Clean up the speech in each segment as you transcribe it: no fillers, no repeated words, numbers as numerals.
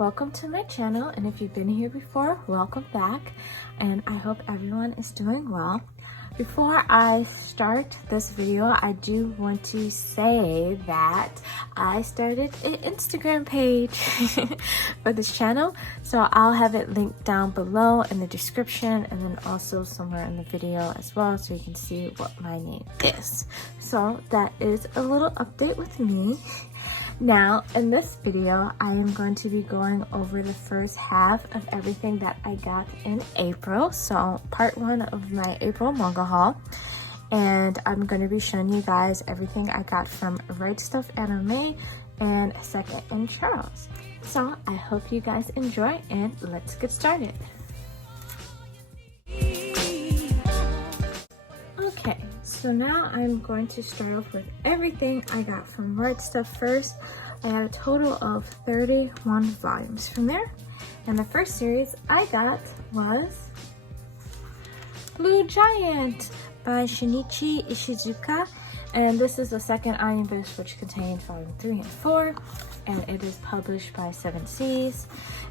welcome to my channel, and if you've been here before, welcome back, and I hope everyone is doing well. Before I start this video, I do want to say that I started an Instagram page for this channel, so I'll have it linked down below in the description and then also somewhere in the video as well, so you can see what my name is. So that is a little update with me. Now, in this video, I am going to be going over the first half of everything that I got in April. So, part one of my April manga haul. And I'm going to be showing you guys everything I got from RightStuf Anime and Second and Charles. So, I hope you guys enjoy, and let's get started. Okay, so now I'm going to start off with everything I got from RightStuf first. I had a total of 31 volumes from there. And the first series I got was Blue Giant by Shinichi Ishizuka. And this is the second omnibus, which contains volume 3 and 4. And it is published by 7 Seas.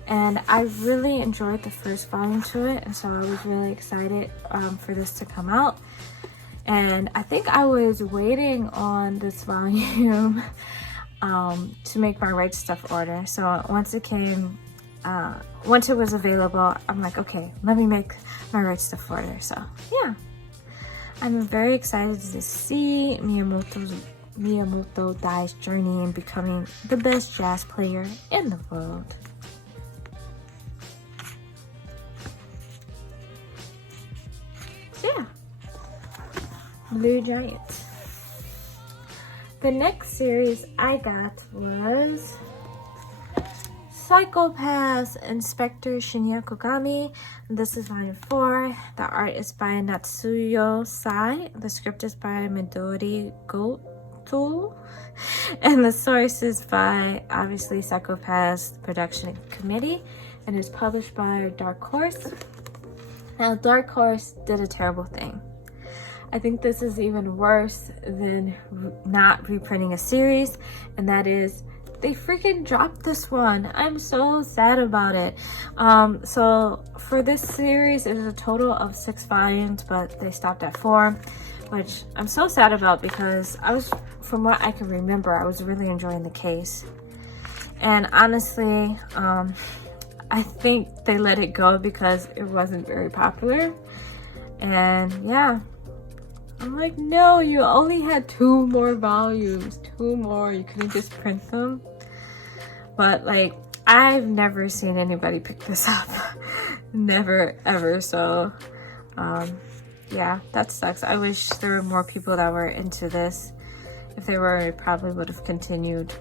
And I really enjoyed the first volume to it, and so I was really excited for this to come out. And I think I was waiting on this volume to make my RightStuf order. So once it came, once it was available, I'm like, okay, let me make my RightStuf order. So yeah, I'm very excited to see Miyamoto Dai's journey in becoming the best jazz player in the world. So yeah, Blue Giant. The next series I got was Psychopaths Inspector Shinya Kogami. This is volume 4. The art is by Natsuyo Sai. The script is by Midori Goto. And the source is by, obviously, Psychopaths Production Committee. And is published by Dark Horse. Now, Dark Horse did a terrible thing. I think this is even worse than not reprinting a series, and that is they freaking dropped this one. I'm so sad about it. So for this series, there's a total of 6 volumes, but they stopped at 4, which I'm so sad about because from what I can remember, I was really enjoying the case. And honestly, I think they let it go because it wasn't very popular. And yeah, I'm like, no, you only had 2 more volumes. 2 more. You couldn't just print them. But like, I've never seen anybody pick this up. Never, ever. So, yeah, that sucks. I wish there were more people that were into this. If they were, I probably would have continued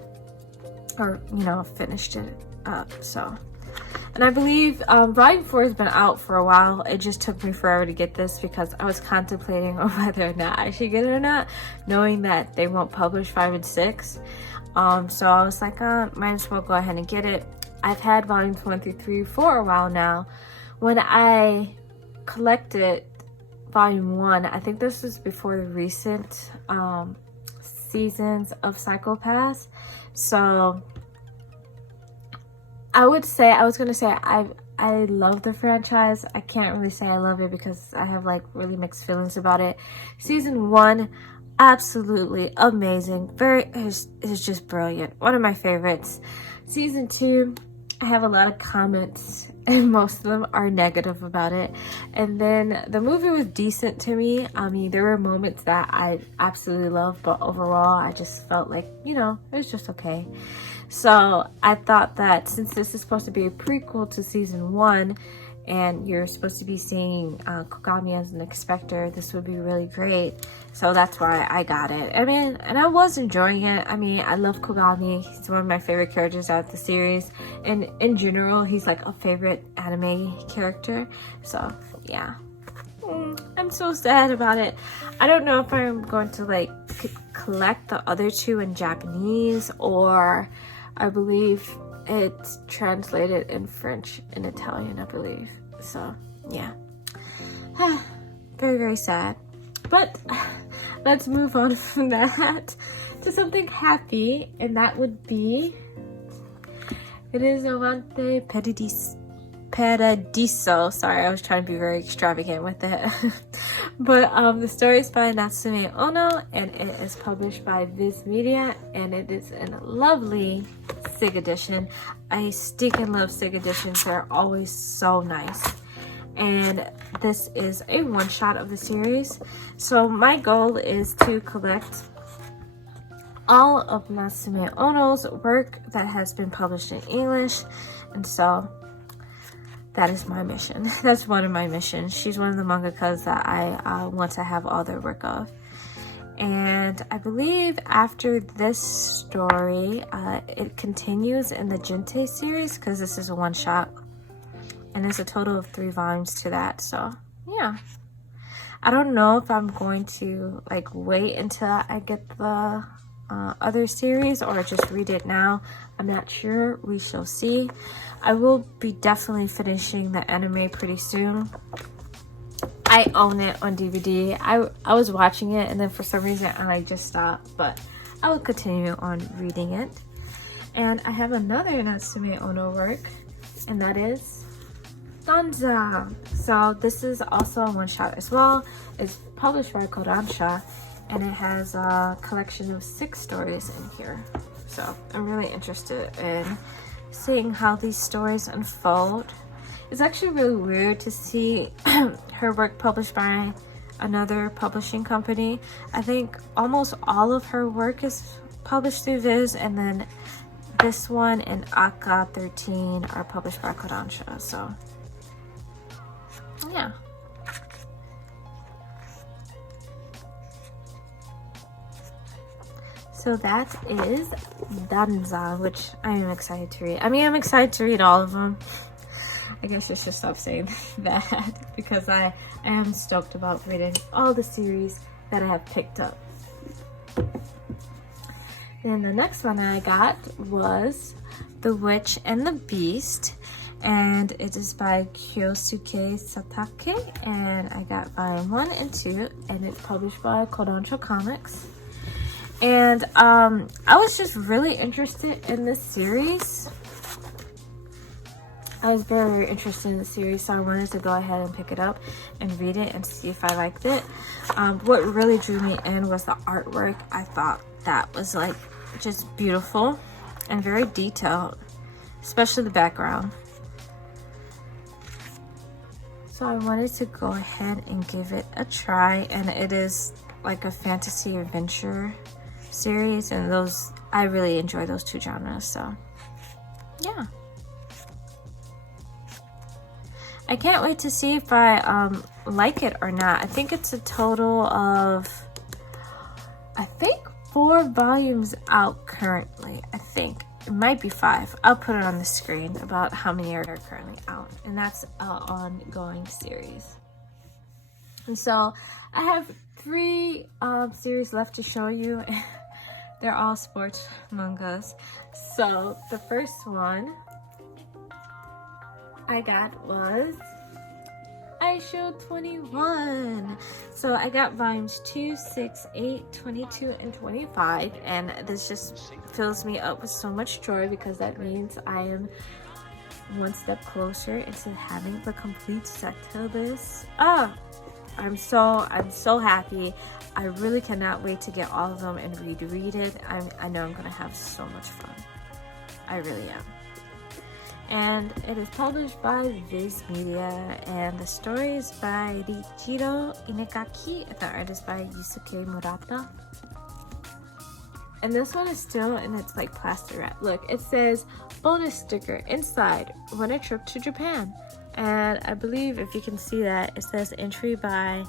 or, you know, finished it up. So, and I believe volume 4 has been out for a while. It just took me forever to get this because I was contemplating on whether or not I should get it or not, knowing that they won't publish 5 and 6. So I was like, might as well go ahead and get it. I've had volumes 1 through 3 for a while now. When I collected volume 1, I think this was before the recent seasons of Psychopaths. So I was gonna say I love the franchise. I can't really say I love it because I have like really mixed feelings about it. Season 1, absolutely amazing. It's just brilliant. One of my favorites. Season 2, I have a lot of comments and most of them are negative about it. And then the movie was decent to me. I mean, there were moments that I absolutely loved, but overall I just felt like, you know, it was just okay. So I thought that since this is supposed to be a prequel to season 1 and you're supposed to be seeing Kogami as an inspector, this would be really great. So that's why I got it. I mean, and I was enjoying it. I mean, I love Kogami. He's one of my favorite characters out of the series. And in general, he's like a favorite anime character. So yeah. I'm so sad about it. I don't know if I'm going to like collect the other 2 in Japanese, or I believe it's translated in French and Italian, I believe. So yeah, very, very sad. But let's move on from that to something happy, and that would be It is Avante Paradiso. Sorry, I was trying to be very extravagant with it. But the story is by Natsume Ono, and it is published by Viz Media, and it is in a lovely SIG edition. I stinking love SIG editions. They're always so nice. And this is a one-shot of the series. So my goal is to collect all of Natsume Ono's work that has been published in English. And so that is my mission. That's one of my missions. She's one of the mangakas that I want to have all their work of. And I believe after this story, it continues in the Gente series, because this is a one-shot. And there's a total of 3 volumes to that. So yeah, I don't know if I'm going to like wait until I get the other series or just read it now. I'm not sure. We shall see. I will be definitely finishing the anime pretty soon. I own it on DVD. I was watching it, and then for some reason I like just stopped, but I will continue on reading it. And I have another Natsume Ono work, and that is Danza. So this is also a one-shot as well. It's published by Kodansha, and it has a collection of 6 stories in here. So I'm really interested in seeing how these stories unfold. It's actually really weird to see her work published by another publishing company. I think almost all of her work is published through Viz, and then this one and Aka 13 are published by Kodansha. So yeah. So that is Danza, which I am excited to read. I mean, I'm excited to read all of them. I guess I should stop saying that, because I am stoked about reading all the series that I have picked up. Then the next one I got was The Witch and the Beast, and it is by Kyosuke Satake, and I got volume 1 and 2, and it's published by Kodansha Comics. And I was just really interested in this series. I was very, very interested in the series, so I wanted to go ahead and pick it up and read it and see if I liked it. What really drew me in was the artwork. I thought that was like just beautiful and very detailed, especially the background. So I wanted to go ahead and give it a try, and it is like a fantasy adventure series, and those, I really enjoy those 2 genres. So yeah, I can't wait to see if I like it or not. I think it's a total of, I think 4 volumes out currently. I think it might be 5. I'll put it on the screen about how many are currently out, and that's an ongoing series. And so I have 3 series left to show you. They're all sports mangas. So the first one I got was Aisho 21. So I got volumes 2, 6, 8, 22, and 25, and this just fills me up with so much joy, because that means I am one step closer into having the complete set to this. I'm so happy. I really cannot wait to get all of them and reread it. I know I'm gonna have so much fun. I really am. And it is published by Viz Media, and the story is by Riichiro Inekaki. The art is by Yusuke Murata. And this one is still in its like plaster wrap. Look, it says bonus sticker inside, won a trip to Japan. And I believe if you can see that, it says entry by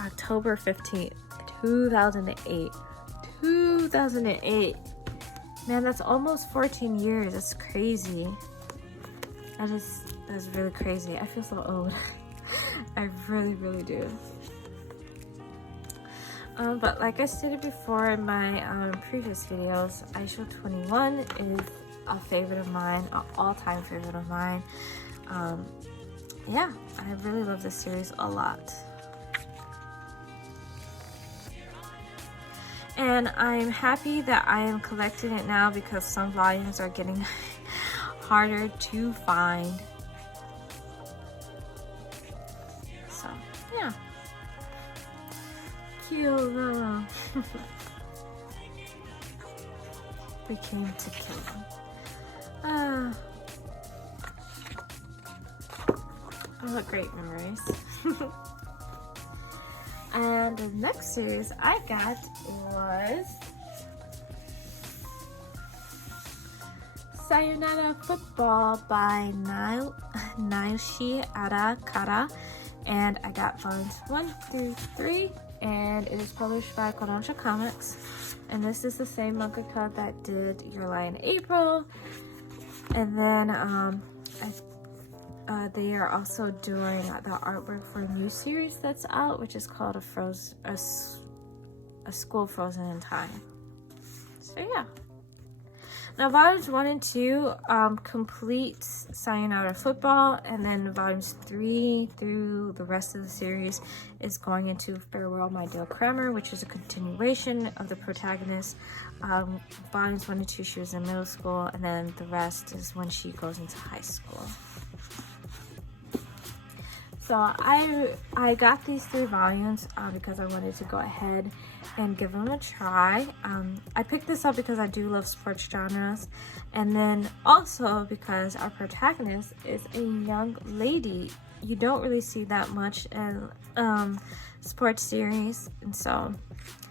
October 15th, 2008. 2008. Man, that's almost 14 years. That's crazy. That's really crazy. I feel so old. I really, really do. But like I stated before in my previous videos, Aisho 21 is a favorite of mine, an all-time favorite of mine. Yeah, I really love this series a lot. And I'm happy that I am collecting it now, because some volumes are getting harder to find. So yeah, cute. We came to kill. Oh, great memories. And the next series I got was Sayonara Football by Naoshi Arakara, and I got volumes 1 through 3, and it is published by Kodansha Comics. And this is the same mangaka that did Your Lie in April, and then they are also doing the artwork for a new series that's out, which is called A School Frozen in Time. So yeah. Now volumes 1 and 2 complete Sayonara Football, and then volumes 3 through the rest of the series is going into Farewell My Dear Kramer, which is a continuation of the protagonist. Volumes 1 and 2 she was in middle school, and then the rest is when she goes into high school. So I got these 3 volumes because I wanted to go ahead and give them a try. I picked this up because I do love sports genres, and then also because our protagonist is a young lady. You don't really see that much in sports series, and so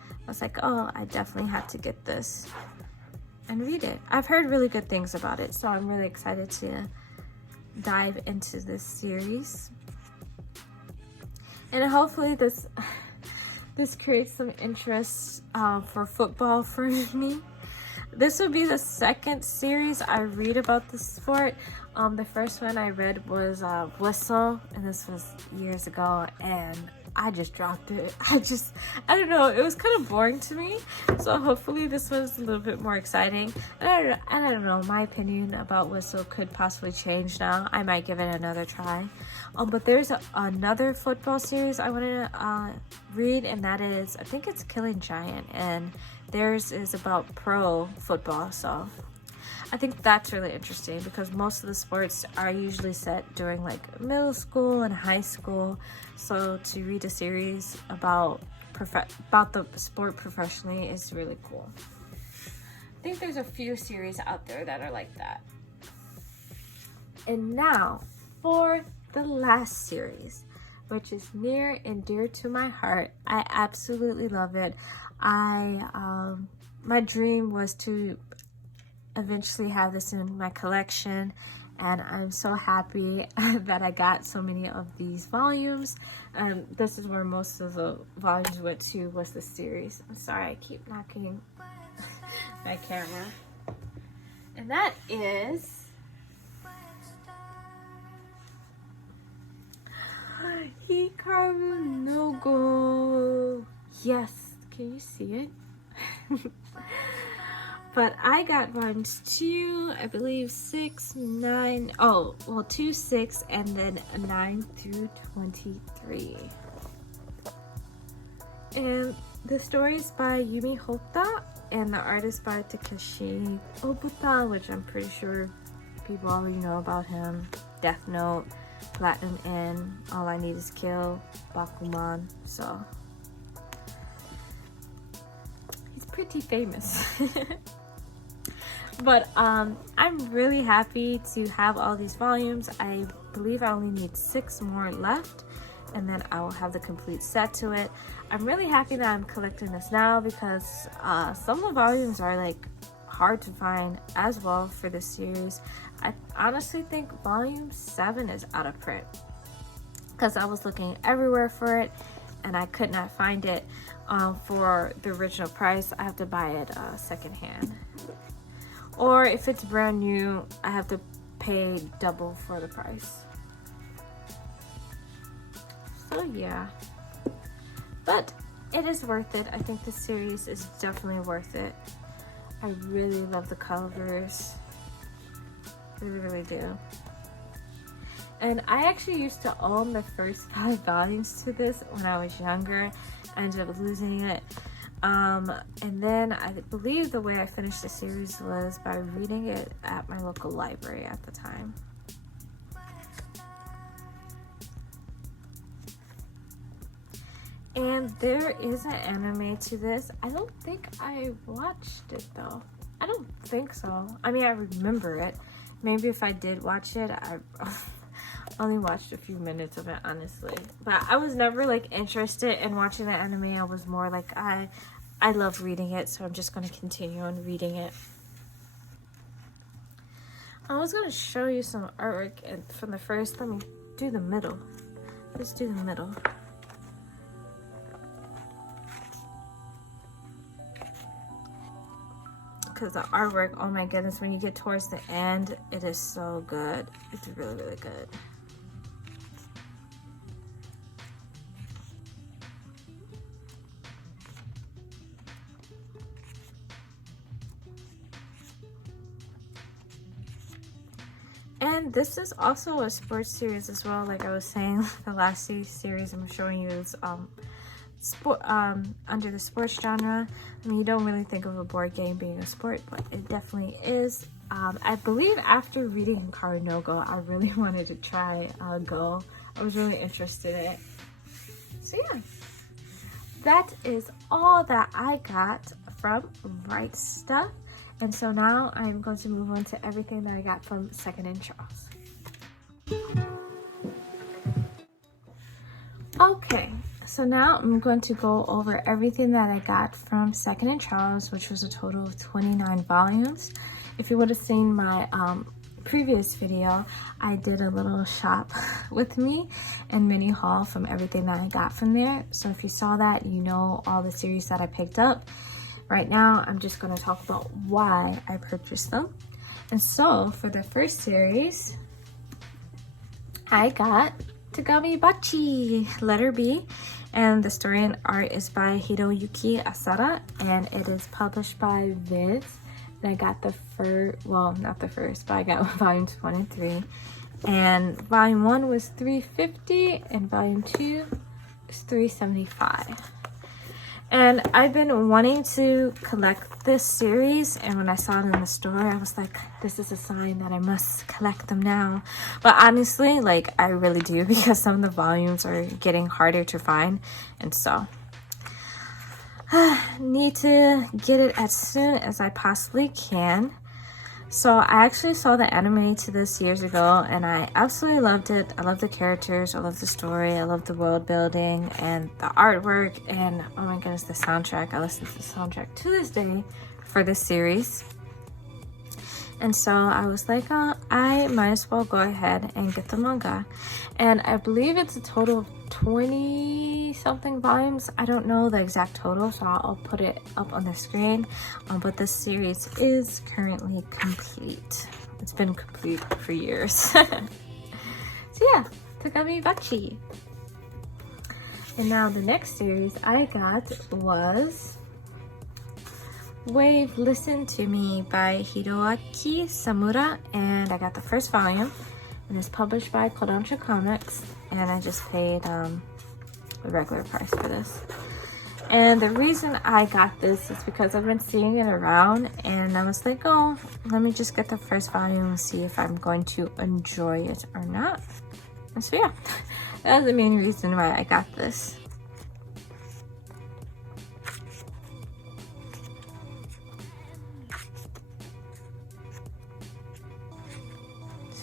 I was like, oh, I definitely have to get this and read it. I've heard really good things about it, so I'm really excited to dive into this series. And hopefully this creates some interest for football for me. This will be the second series I read about the sport. The first one I read was Whistle, and this was years ago, and I just dropped it. I don't know, it was kind of boring to me. So hopefully this one's a little bit more exciting. And I don't know, my opinion about Whistle could possibly change now. I might give it another try. But there's another football series I want to read, and that is, I think it's Killing Giant, and theirs is about pro football. So I think that's really interesting because most of the sports are usually set during like middle school and high school. So to read a series about the sport professionally is really cool. I think there's a few series out there that are like that. And now for the last series, which is near and dear to my heart. I absolutely love it. My dream was to eventually have this in my collection, and I'm so happy that I got so many of these volumes. This is where most of the volumes went to, was the series. I'm sorry, I keep knocking my camera. And that is Hikaru no Go. Yes, can you see it? But I got volumes 2, I believe 6, 9, 2, 6, and then 9 through 23. And the story is by Yumi Hotta, and the art is by Takeshi Obata, which I'm pretty sure people already know about him. Death Note, Platinum N, All I Need Is Kill, Bakuman, so he's pretty famous. But I'm really happy to have all these volumes. I believe I only need 6 more left, and then I will have the complete set to it. I'm really happy that I'm collecting this now because some of the volumes are like hard to find as well for this series. I honestly think volume 7 is out of print because I was looking everywhere for it and I could not find it for the original price. I have to buy it secondhand. Or if it's brand new, I have to pay double for the price. So yeah, but it is worth it. I think this series is definitely worth it. I really love the covers, really do. And I actually used to own the first 5 volumes to this when I was younger. I ended up losing it. And then I believe the way I finished the series was by reading it at my local library at the time. And there is an anime to this. I don't think I watched it though. I don't think so. I mean, I remember it. Maybe if I did watch it, I only watched a few minutes of it, honestly. But I was never like interested in watching the anime. I was more like, I love reading it, so I'm just going to continue on reading it. I was going to show you some artwork and from the first. Let me do the middle. Let's do the middle. Because the artwork, oh my goodness, when you get towards the end, it is so good. It's really, really good. And this is also a sports series as well. Like I was saying, the last series I'm showing you is under the sports genre. I mean, you don't really think of a board game being a sport, but it definitely is. I believe after reading Kaale no Go, I really wanted to try Go. I was really interested in it. So yeah, that is all that I got from RightStuf. And so now I'm going to move on to everything that I got from Second and Charles. Okay, so now I'm going to go over everything that I got from Second and Charles, which was a total of 29 volumes. If you would have seen my previous video, I did a little shop with me and mini haul from everything that I got from there. So if you saw that, you know all the series that I picked up. Right now, I'm just going to talk about why I purchased them. And so, for the first series, I got Tagami Bachi, letter B. And the story and art is by Hiroyuki Asada. And it is published by Viz. And I got the first, well, not the first, but I got volumes 1 and 3. And volume 1 was $3.50 and volume 2 is $3.75. And I've been wanting to collect this series, and when I saw it in the store, I was like, this is a sign that I must collect them now. But honestly, like, I really do, because some of the volumes are getting harder to find, and so need to get it as soon as I possibly can. So I actually saw the anime to this years ago, and I absolutely loved it. I love the characters, I love the story, I love the world building and the artwork, and oh my goodness, the soundtrack. I listen to the soundtrack to this day for this series. And so I was like, oh, I might as well go ahead and get the manga. And I believe it's a total of 20 something volumes. I don't know the exact total, so I'll put it up on the screen. But this series is currently complete. It's been complete for years. So yeah, Tagami Bachi. And now the next series I got was Wave Listen to Me by Hiroaki Samura, and I got the first volume, and it's published by Kodansha Comics, and I just paid the regular price for this. And the reason I got this is because I've been seeing it around, and I was like, oh, let me just get the first volume and see if I'm going to enjoy it or not. And so yeah, that was the main reason why I got this.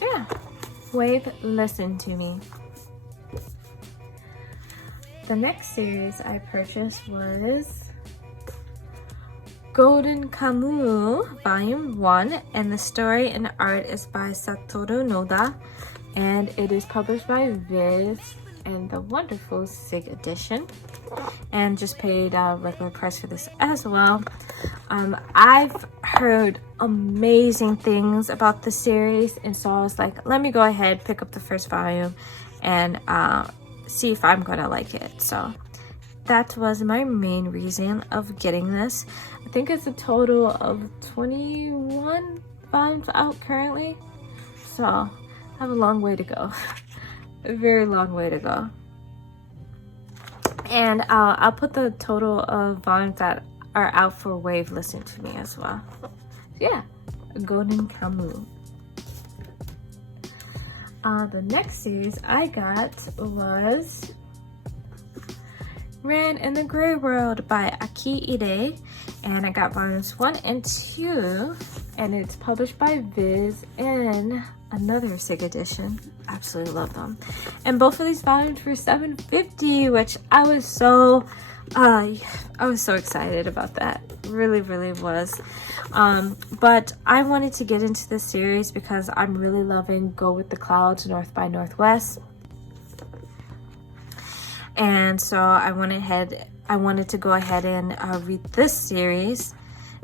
Yeah, Wave Listen to Me. The next series I purchased was Golden Kamuy Volume 1, and the story and art is by Satoru Noda, and it is published by Viz and the wonderful SIG edition, and just paid regular price for this as well. I've heard amazing things about the series, and so I was like, let me go ahead, pick up the first volume and see if I'm gonna like it. So that was my main reason of getting this. I think it's a total of 21 volumes out currently, so I have a long way to go. A very long way to go. And I'll put the total of volumes that are out for Wave Listen to Me as well. Yeah, Golden Kamu. The next series I got was Ran in the Grey World by Aki Ide, and I got volumes 1 and 2, and it's published by Viz in another SIG edition. Absolutely love them. And both of these volumes were $7.50, which I was so excited about that. Really was. But I wanted to get into this series because I'm really loving Go With The Clouds, North by Northwest. And so I wanted to go ahead and read this series.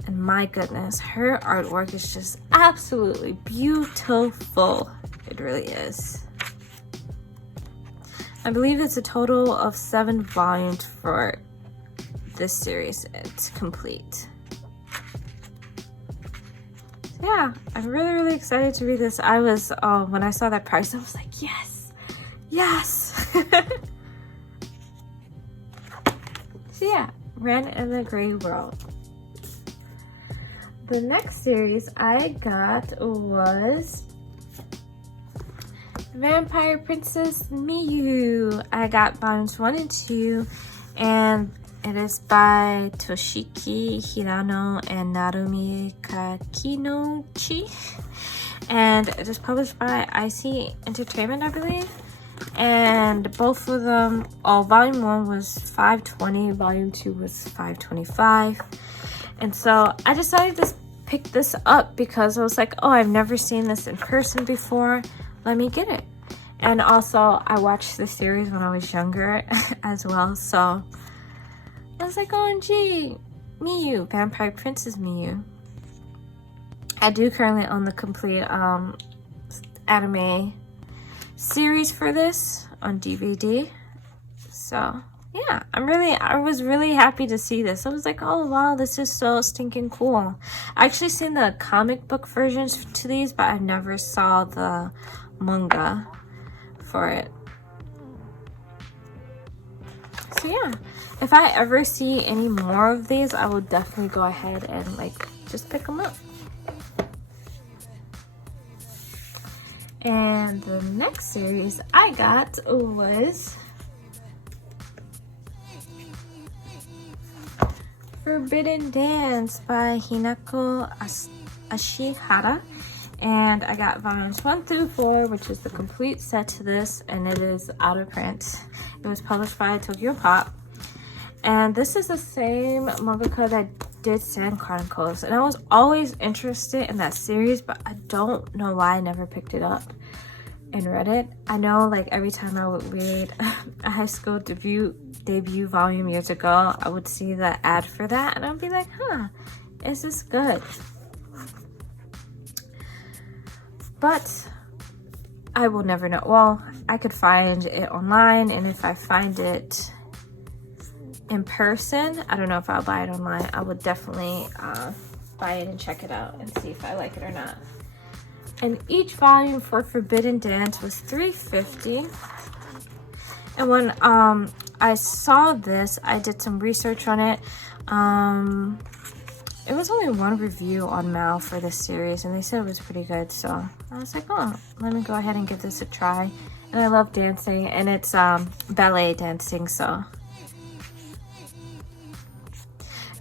And my goodness, her artwork is just absolutely beautiful. It really is. I believe it's a total of 7 volumes for this series. It's complete. Yeah, I'm really excited to read this. I was, when I saw that price, I was like, yes. So yeah, Ran in the Grey World. The next series I got was Vampire Princess Miyu. I got volumes 1 and 2, and it is by Toshiki Hirano and Narumi Kakinochi. And it is published by IC Entertainment, I believe. And both of them, volume 1 was $5.20, volume 2 was $5.25. And so I decided to pick this up because I was like, oh, I've never seen this in person before. Let me get it. And also, I watched the series when I was younger as well. So I was like, OMG, Miyu, Vampire Princess Miyu. I do currently own the complete anime series for this on DVD. So yeah, I was really happy to see this. I was like, oh wow, this is so stinking cool. I actually seen the comic book versions to these, but I never saw the manga for it. So yeah, if I ever see any more of these, I will definitely go ahead and like just pick them up. And the next series I got was Forbidden Dance by Hinako Ashihara. And I got volumes 1 through 4, which is the complete set to this, and it is out of print. It was published by Tokyo Pop. And this is the same mangaka that did Sand Chronicles. And I was always interested in that series, but I don't know why I never picked it up and read it. I know like every time I would read a high school debut volume years ago, I would see the ad for that and I'd be like, huh, is this good? But I will never know. Well, I could find it online, and if I find it in person, I don't know if I'll buy it online. I would definitely buy it and check it out and see if I like it or not. And each volume for Forbidden Dance was $3.50. And when I saw this, I did some research on it. It was only one review on Mal for this series, and they said it was pretty good. So I was like, oh, let me go ahead and give this a try. And I love dancing, and it's ballet dancing, so.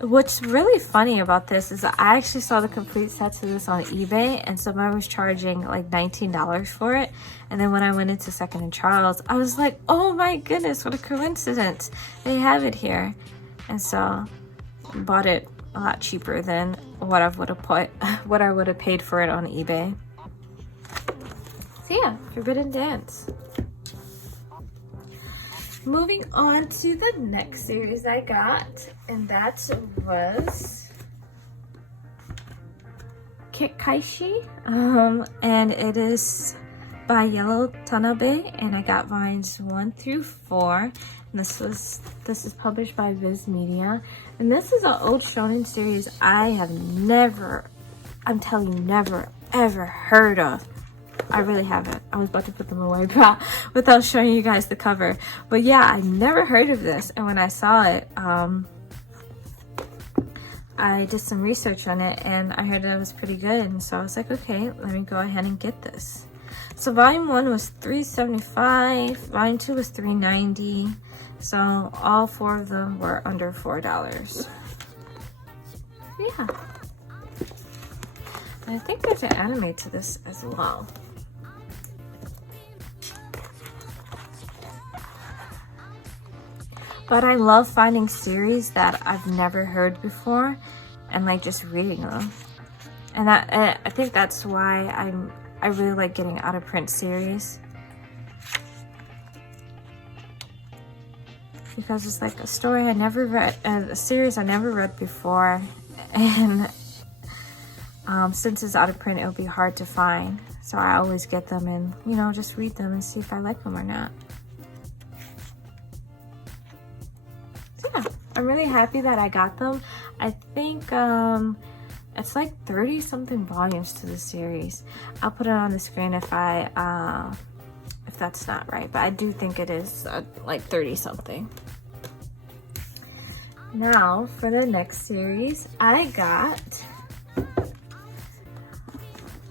What's really funny about this is that I actually saw the complete set to this on eBay, and somebody was charging like $19 for it. And then when I went into Second and Charles, I was like, oh my goodness, what a coincidence. They have it here. And so I bought it a lot cheaper than what I would have paid for it on eBay. So yeah, Forbidden Dance. Moving on to the next series I got, and that was Kekkaishi, and it is by Yellow Tanabe, and I got volumes 1 through 4. And this is published by Viz Media, and this is an old shonen series I have never, I'm telling you, never ever heard of. I really haven't. I was about to put them away but without showing you guys the cover. But yeah, I never heard of this, and when I saw it, I did some research on it and I heard that it was pretty good, and so I was like, okay, let me go ahead and get this. So volume 1 was $3.75, volume 2 was $3.90, so all 4 of them were under $4. Yeah. And I think there's an anime to this as well. But I love finding series that I've never heard before and like just reading them. And I think that's why I really like getting out of print series. Because it's like a story I never read, a series I never read before, and since it's out of print, it'll be hard to find. So I always get them and, you know, just read them and see if I like them or not. So yeah, I'm really happy that I got them. I think it's like 30 something volumes to the series. I'll put it on the screen if that's not right, but I do think it is like 30 something. Now for the next series, I got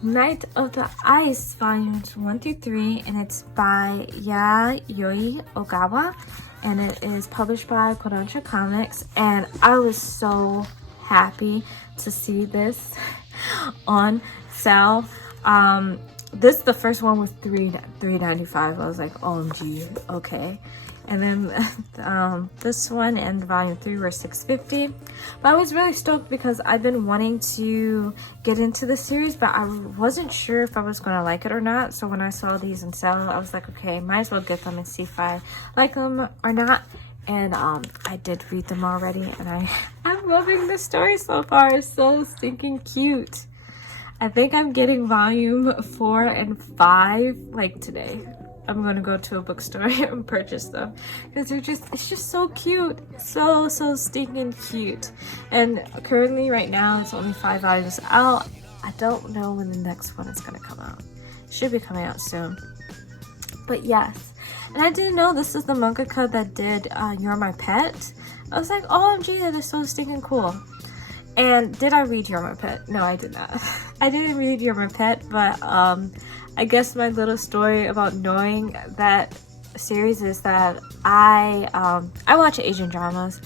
Night of the Ice volumes 1 through 3, and it's by Yayoi Ogawa, and it is published by Kodansha Comics. And I was so happy to see this on sale. This, the first one was $3.95. I was like, OMG, okay. And then this one and volume 3 were $6.50. But I was really stoked because I've been wanting to get into the series, but I wasn't sure if I was going to like it or not. So when I saw these on sale, I was like, okay, might as well get them and see if I like them or not. And I did read them already, and I'm loving the story so far. It's so stinking cute. I think I'm getting volume 4 and 5 like today. I'm gonna go to a bookstore and purchase them because it's just so cute, so stinking cute. And currently right now it's only 5 volumes out. I don't know when the next one is gonna come out. It should be coming out soon. But yes, and I didn't know this is the mangaka that did You're My Pet. I was like, OMG, that is so stinking cool. And did I read You're My Pet? No, I did not. I didn't read You're My Pet, but I guess my little story about knowing that series is that I watch Asian dramas,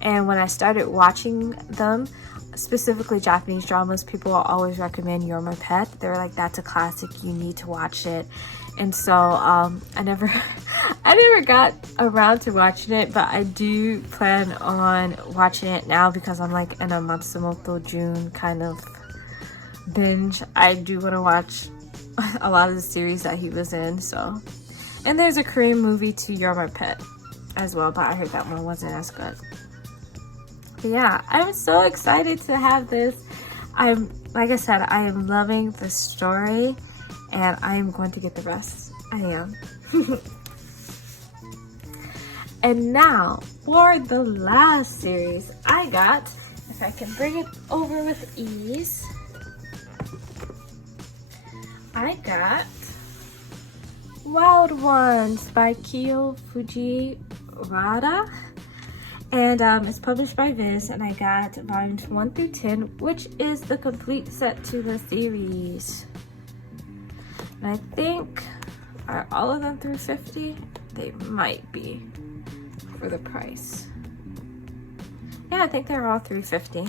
and when I started watching them, specifically Japanese dramas, people will always recommend You're My Pet. They're like, that's a classic, you need to watch it. And so I never got around to watching it, but I do plan on watching it now because I'm like in a Matsumoto Jun kind of binge. I do want to watch a lot of the series that he was in. So, and there's a Korean movie to You're My Pet as well, but I heard that one wasn't as good. But yeah, I'm so excited to have this. Like I said, I am loving the story, and I am going to get the rest. I am. And now for the last series I got, if I can bring it over with ease, I got Wild Ones by Kiyo Fujiwara, and it's published by Viz, and I got volumes 1 through 10, which is the complete set to the series. And I think, are all of them through 50? They might be for the price. Yeah, I think they're all 350.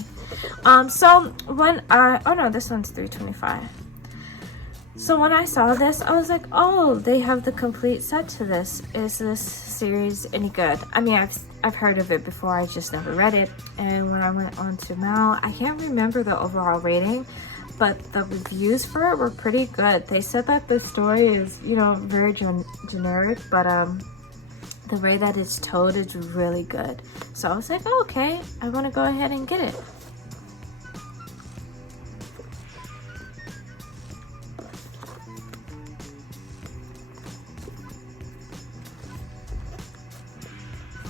So when oh no, this one's 325. So when I saw this, I was like, oh, they have the complete set to this. Is this series any good? I mean, I've heard of it before, I just never read it. And when I went on to Mal, I can't remember the overall rating, but the reviews for it were pretty good. They said that the story is, you know, very generic, but the way that it's told is really good. So I was like, oh, okay, I want to go ahead and get it.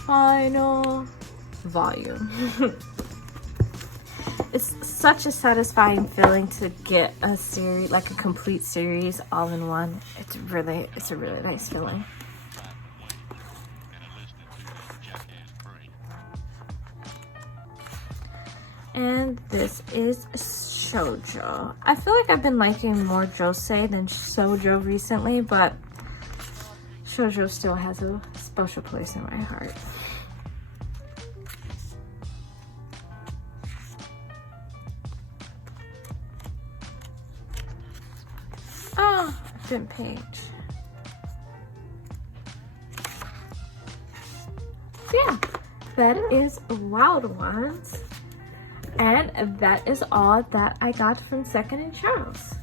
Final volume. It's such a satisfying feeling to get a series, like a complete series all in one. It's a really nice feeling. And this is shoujo. I feel like I've been liking more josei than shoujo recently, but shoujo still has a special place in my heart. Oh, different page. Yeah, that is Wild Ones. And that is all that I got from Second & Charles.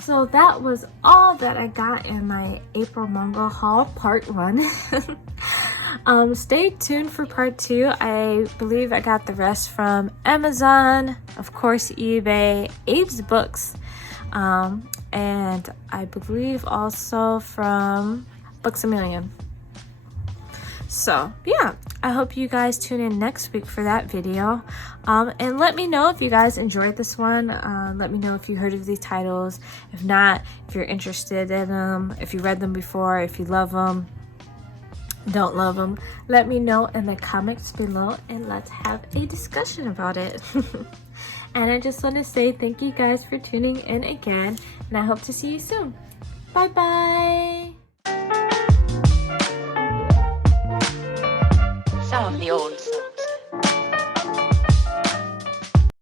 So that was all that I got in my April manga haul part 1. Stay tuned for part 2. I believe I got the rest from Amazon, of course eBay, Abe's Books, and I believe also from Books A Million. So yeah, I hope you guys tune in next week for that video, and let me know if you guys enjoyed this one. Let me know if you heard of these titles. If not, if you're interested in them, if you read them before, if you love them, don't love them, let me know in the comments below and let's have a discussion about it. And I just want to say thank you guys for tuning in again, and I hope to see you soon. Bye bye. Some of the old